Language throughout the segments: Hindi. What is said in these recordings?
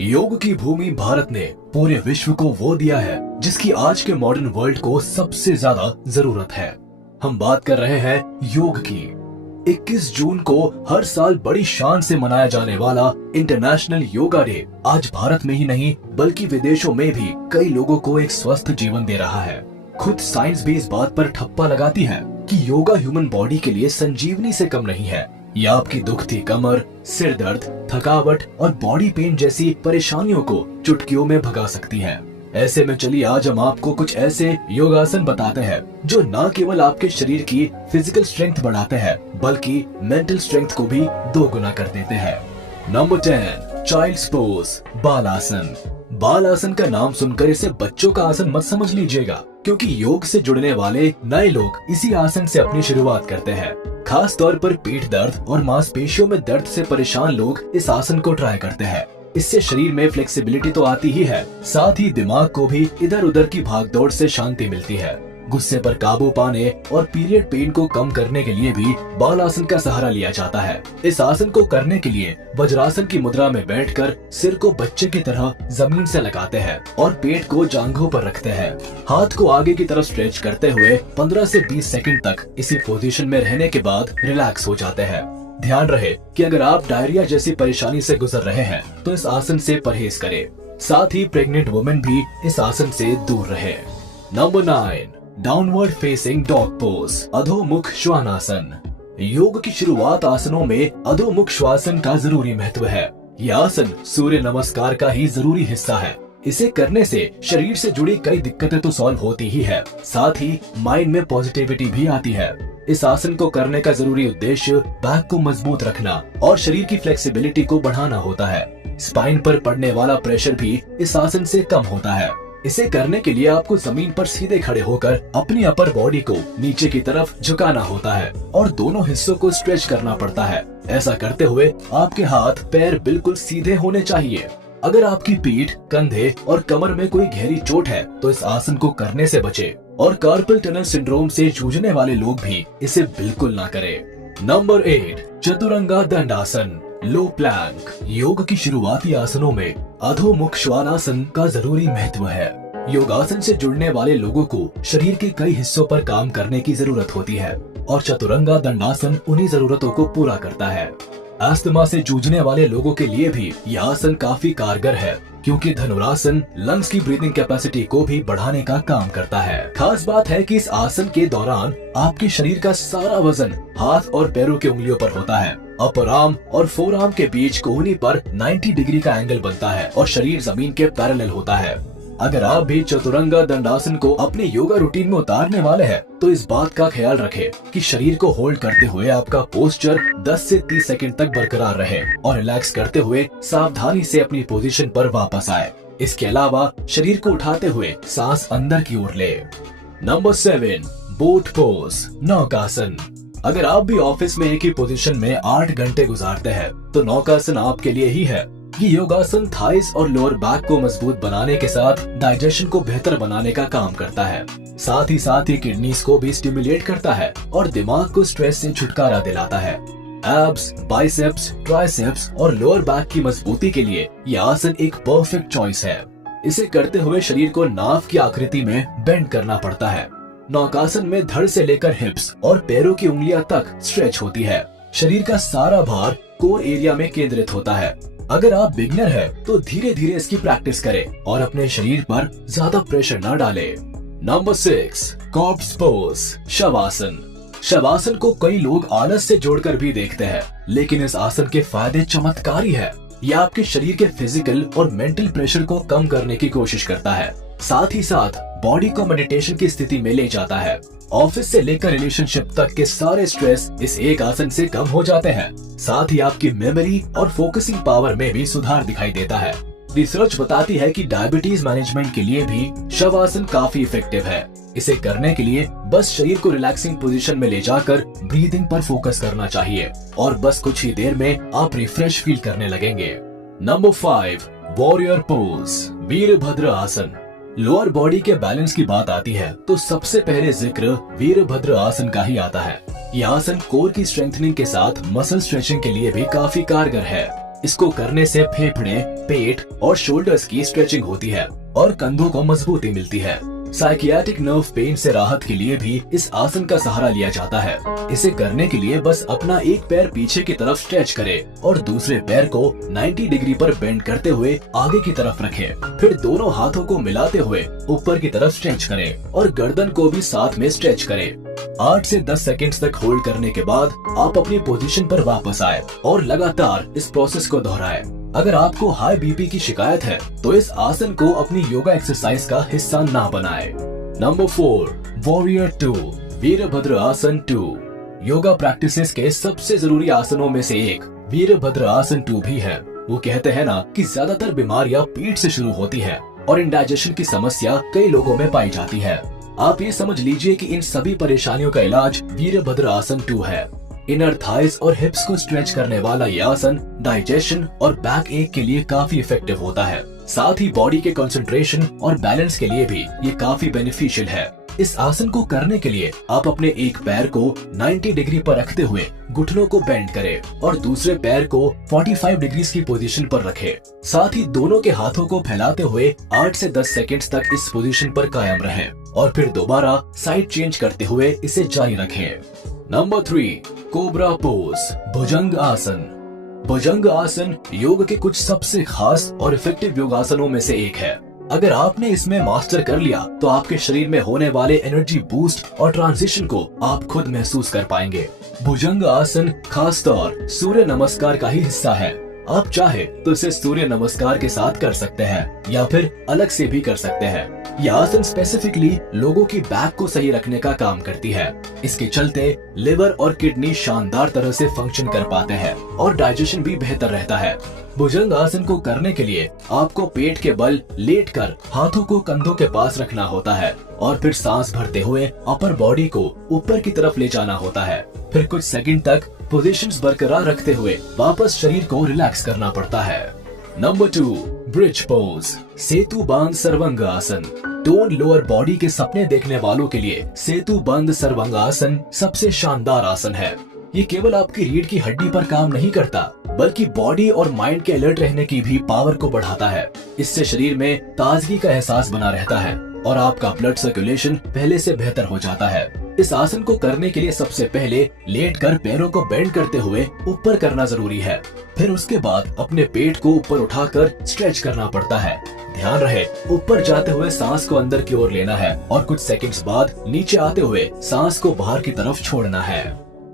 योग की भूमि भारत ने पूरे विश्व को वो दिया है जिसकी आज के मॉडर्न वर्ल्ड को सबसे ज्यादा जरूरत है। हम बात कर रहे हैं योग की। 21 जून को हर साल बड़ी शान से मनाया जाने वाला इंटरनेशनल योगा डे आज भारत में ही नहीं बल्कि विदेशों में भी कई लोगों को एक स्वस्थ जीवन दे रहा है। खुद साइंस भी इस बात पर ठप्पा लगाती है कि योगा ह्यूमन बॉडी के लिए संजीवनी से कम नहीं है। यह आपकी दुखती कमर, सिर दर्द, थकावट और बॉडी पेन जैसी परेशानियों को चुटकियों में भगा सकती है। ऐसे में चलिए आज हम आपको कुछ ऐसे योगासन बताते हैं जो न केवल आपके शरीर की फिजिकल स्ट्रेंथ बढ़ाते हैं बल्कि मेंटल स्ट्रेंथ को भी दोगुना कर देते हैं। नंबर 10, चाइल्ड्स पोज, बाल आसन। बाल आसन का नाम सुनकर इसे बच्चों का आसन मत समझ लीजिएगा, क्योंकि योग से जुड़ने वाले नए लोग इसी आसन से अपनी शुरुआत करते हैं। खास तौर पर पीठ दर्द और मांसपेशियों में दर्द से परेशान लोग इस आसन को ट्राई करते हैं। इससे शरीर में फ्लेक्सिबिलिटी तो आती ही है, साथ ही दिमाग को भी इधर उधर की भागदौड़ से शांति मिलती है। गुस्से पर काबू पाने और पीरियड पेन को कम करने के लिए भी बाल आसन का सहारा लिया जाता है। इस आसन को करने के लिए वज्रासन की मुद्रा में बैठकर सिर को बच्चे की तरह जमीन से लगाते हैं और पेट को जांघों पर रखते हैं। हाथ को आगे की तरफ स्ट्रेच करते हुए 15 से 20 सेकंड तक इसी पोजीशन में रहने के बाद रिलैक्स हो जाते हैं। ध्यान रहे कि अगर आप डायरिया जैसी परेशानी से गुजर रहे हैं तो इस आसन से परहेज करें। साथ ही प्रेग्नेंट वुमेन भी इस आसन से दूर रहे। Number 9, downward facing dog pose, अधोमुख श्वानासन। योग की शुरुआत आसनों में अधोमुख श्वासन का जरूरी महत्व है। यह आसन सूर्य नमस्कार का ही जरूरी हिस्सा है। इसे करने से शरीर से जुड़ी कई दिक्कतें तो सॉल्व होती ही है, साथ ही माइंड में पॉजिटिविटी भी आती है। इस आसन को करने का जरूरी उद्देश्य बैक को मजबूत रखना और शरीर की फ्लेक्सिबिलिटी को बढ़ाना होता है। स्पाइन पर पड़ने वाला प्रेशर भी इस आसन से कम होता है। इसे करने के लिए आपको जमीन पर सीधे खड़े होकर अपनी अपर बॉडी को नीचे की तरफ झुकाना होता है और दोनों हिस्सों को स्ट्रेच करना पड़ता है। ऐसा करते हुए आपके हाथ पैर बिल्कुल सीधे होने चाहिए। अगर आपकी पीठ, कंधे और कमर में कोई गहरी चोट है तो इस आसन को करने से बचे और कार्पल टनल सिंड्रोम से जूझने वाले लोग भी इसे बिल्कुल ना करें। नंबर 8, चतुरंगा दंडासन, लो प्लैंक। योग की शुरुआती आसनों में अधोमुख श्वानासन का जरूरी महत्व है। योगासन से जुड़ने वाले लोगों को शरीर के कई हिस्सों पर काम करने की जरूरत होती है और चतुरंगा दंडासन उन्हीं जरूरतों को पूरा करता है। अस्थमा से जूझने वाले लोगों के लिए भी यह आसन काफी कारगर है, क्योंकि धनुरासन लंग्स की ब्रीदिंग कैपेसिटी को भी बढ़ाने का काम करता है। खास बात है कि इस आसन के दौरान आपके शरीर का सारा वजन हाथ और पैरों की उंगलियों पर होता है। अपर आर्म और फोर आर्म के बीच कोहनी पर 90 डिग्री का एंगल बनता है और शरीर जमीन के पैरेलल होता है। अगर आप भी चतुरंगा दंडासन को अपने योगा रूटीन में उतारने वाले हैं तो इस बात का ख्याल रखें कि शरीर को होल्ड करते हुए आपका पोस्चर 10 से 30 सेकंड तक बरकरार रहे और रिलैक्स करते हुए सावधानी से अपनी पोजीशन पर वापस आए। इसके अलावा शरीर को उठाते हुए सांस अंदर की ओर ले। नंबर 7, बोट पोज, नौकासन। अगर आप भी ऑफिस में एक ही पोजीशन में 8 घंटे गुजारते हैं तो नौकासन आपके लिए ही है। ये योगासन थाइस और लोअर बैक को मजबूत बनाने के साथ डाइजेशन को बेहतर बनाने का काम करता है। साथ ही किडनीज को भी स्टिमुलेट करता है और दिमाग को स्ट्रेस से छुटकारा दिलाता है। एब्स, बाइसेप्स, ट्राइसेप्स और लोअर बैक की मजबूती के लिए यह आसन एक परफेक्ट चॉइस है। इसे करते हुए शरीर को नाव की आकृति में बेंड करना पड़ता है। नौकासन में धड़ से लेकर हिप्स और पैरों की उंगलियां तक स्ट्रेच होती है। शरीर का सारा भार कोर एरिया में केंद्रित होता है। अगर आप बिगनर हैं तो धीरे धीरे इसकी प्रैक्टिस करें और अपने शरीर पर ज्यादा प्रेशर न डालें। Number 6, corps pose, shavasana. Shavasana को कई लोग आलस से जोड़कर भी देखते हैं, लेकिन इस आसन के फायदे चमत्कारी है। यह आपके शरीर के फिजिकल और मेंटल प्रेशर को कम करने की कोशिश करता है। साथ ही साथ बॉडी को मेडिटेशन की स्थिति में ले जाता है। ऑफिस से लेकर रिलेशनशिप तक के सारे स्ट्रेस इस एक आसन से कम हो जाते हैं। साथ ही आपकी मेमोरी और फोकसिंग पावर में भी सुधार दिखाई देता है। रिसर्च बताती है कि डायबिटीज मैनेजमेंट के लिए भी शवासन काफी इफेक्टिव है। इसे करने के लिए बस शरीर को रिलैक्सिंग पोजीशन में ले जाकर ब्रीदिंग पर फोकस करना चाहिए और बस कुछ ही देर में आप रिफ्रेश फील करने लगेंगे। नंबर 5, वॉरियर पोज, वीरभद्र आसन। लोअर बॉडी के बैलेंस की बात आती है तो सबसे पहले जिक्र वीरभद्र आसन का ही आता है। यह आसन कोर की स्ट्रेंथनिंग के साथ मसल स्ट्रेचिंग के लिए भी काफी कारगर है। इसको करने से फेफड़े, पेट और शोल्डर्स की स्ट्रेचिंग होती है और कंधों को मजबूती मिलती है। साइकियाट्रिक नर्व पेन से राहत के लिए भी इस आसन का सहारा लिया जाता है। इसे करने के लिए बस अपना एक पैर पीछे की तरफ स्ट्रेच करें और दूसरे पैर को 90 डिग्री पर बेंड करते हुए आगे की तरफ रखें। फिर दोनों हाथों को मिलाते हुए ऊपर की तरफ स्ट्रेच करें और गर्दन को भी साथ में स्ट्रेच करें। 8 से 10 सेकंड्स तक होल्ड करने के बाद आप अपनी पोजीशन पर वापस आए और लगातार इस प्रोसेस को दोहराएं। अगर आपको हाई बीपी की शिकायत है तो इस आसन को अपनी योगा एक्सरसाइज का हिस्सा ना बनाएं। नंबर 4, वॉरियर 2, वीरभद्र आसन 2। योगा प्रैक्टिसेस के सबसे जरूरी आसनों में से एक वीरभद्र आसन 2 भी है। वो कहते हैं ना कि ज्यादातर बीमारियां पीठ से शुरू होती है और इंडाइजेशन की समस्या कई लोगों में पाई जाती है। आप ये समझ लीजिए कि इन सभी परेशानियों का इलाज वीरभद्र आसन 2 है। इनर थाइस और हिप्स को स्ट्रेच करने वाला ये आसन डाइजेशन और बैक एक के लिए काफी इफेक्टिव होता है। साथ ही बॉडी के कंसंट्रेशन और बैलेंस के लिए भी ये काफी बेनिफिशियल है। इस आसन को करने के लिए आप अपने एक पैर को 90 डिग्री पर रखते हुए घुटनों को बेंड करें और दूसरे पैर को 45 डिग्री की पोजीशन पर रखें। साथ ही दोनों के हाथों को फैलाते हुए 8 से 10 सेकंड्स तक इस पोजीशन पर कायम रहें और फिर दोबारा साइड चेंज करते हुए इसे जारी रखें। नंबर 3, कोबरा पोज, भुजंग आसन। भुजंग आसन योग के कुछ सबसे खास और इफेक्टिव योगासनों में से एक है। अगर आपने इसमें मास्टर कर लिया तो आपके शरीर में होने वाले एनर्जी बूस्ट और ट्रांजिशन को आप खुद महसूस कर पाएंगे। भुजंग आसन खासतौर सूर्य नमस्कार का ही हिस्सा है। आप चाहे तो इसे सूर्य नमस्कार के साथ कर सकते हैं या फिर अलग से भी कर सकते हैं। यह आसन स्पेसिफिकली लोगों की बैक को सही रखने का काम करती है। इसके चलते लिवर और किडनी शानदार तरह से फंक्शन कर पाते हैं और डाइजेशन भी बेहतर रहता है। भुजंग आसन को करने के लिए आपको पेट के बल लेटकर हाथों को कंधों के पास रखना होता है और फिर सांस भरते हुए अपर बॉडी को ऊपर की तरफ ले जाना होता है। फिर कुछ सेकंड तक पोजीशंस बरकरार रखते हुए वापस शरीर को रिलैक्स करना पड़ता है। नंबर 2, ब्रिज पोज, सेतु बांध सर्वंग आसन। टोन लोअर बॉडी के सपने देखने वालों के लिए सेतु बंद सर्वंग आसन सबसे शानदार आसन है। ये केवल आपकी रीढ़ की हड्डी पर काम नहीं करता बल्कि बॉडी और माइंड के अलर्ट रहने की भी पावर को बढ़ाता है। इससे शरीर में ताजगी का एहसास बना रहता है और आपका ब्लड सर्कुलेशन पहले से बेहतर हो जाता है। इस आसन को करने के लिए सबसे पहले लेटकर पैरों को बेंड करते हुए ऊपर करना जरूरी है। फिर उसके बाद अपने पेट को ऊपर उठाकर स्ट्रेच करना पड़ता है। ध्यान रहे ऊपर जाते हुए सांस को अंदर की ओर लेना है और कुछ सेकंड्स बाद नीचे आते हुए सांस को बाहर की तरफ छोड़ना है।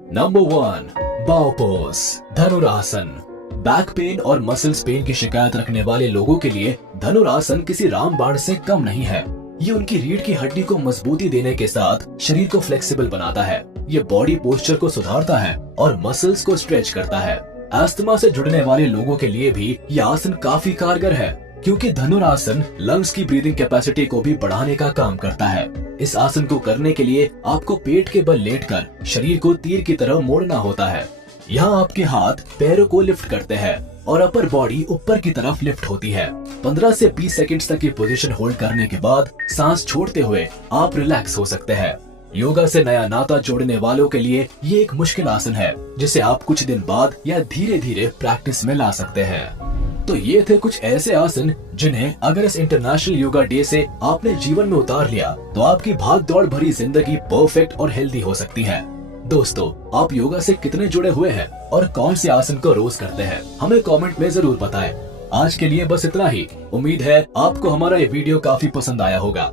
नंबर 1, बाव पोज, धनुरासन। बैक पेन और मसल्स पेन की शिकायत रखने वाले लोगों के लिए धनुरासन किसी रामबाण से कम नहीं है। ये उनकी रीढ़ की हड्डी को मजबूती देने के साथ शरीर को फ्लेक्सिबल बनाता है। ये बॉडी पोस्चर को सुधारता है और मसल्स को स्ट्रेच करता है। अस्थमा से जुड़ने वाले लोगों के लिए भी ये आसन काफी कारगर है क्योंकि धनुरासन लंग्स की ब्रीदिंग कैपेसिटी को भी बढ़ाने का काम करता है। इस आसन को करने के लिए आपको पेट के बल लेटकर शरीर को तीर की तरह मोड़ना होता है। यहाँ आपके हाथ पैरों को लिफ्ट करते हैं और अपर बॉडी ऊपर की तरफ लिफ्ट होती है। 15 से 20 सेकंड्स तक की पोजीशन होल्ड करने के बाद सांस छोड़ते हुए आप रिलैक्स हो सकते हैं। योगा से नया नाता जोड़ने वालों के लिए ये एक मुश्किल आसन है जिसे आप कुछ दिन बाद या धीरे धीरे प्रैक्टिस में ला सकते हैं। तो ये थे कुछ ऐसे आसन जिन्हें अगर इस इंटरनेशनल योगा डे से आपने जीवन में उतार लिया तो आपकी भाग दौड़ भरी जिंदगी परफेक्ट और हेल्दी हो सकती है। दोस्तों, आप योगा से कितने जुड़े हुए हैं और कौन से आसन को रोज करते हैं, हमें कमेंट में जरूर बताएं। आज के लिए बस इतना ही। उम्मीद है आपको हमारा ये वीडियो काफी पसंद आया होगा।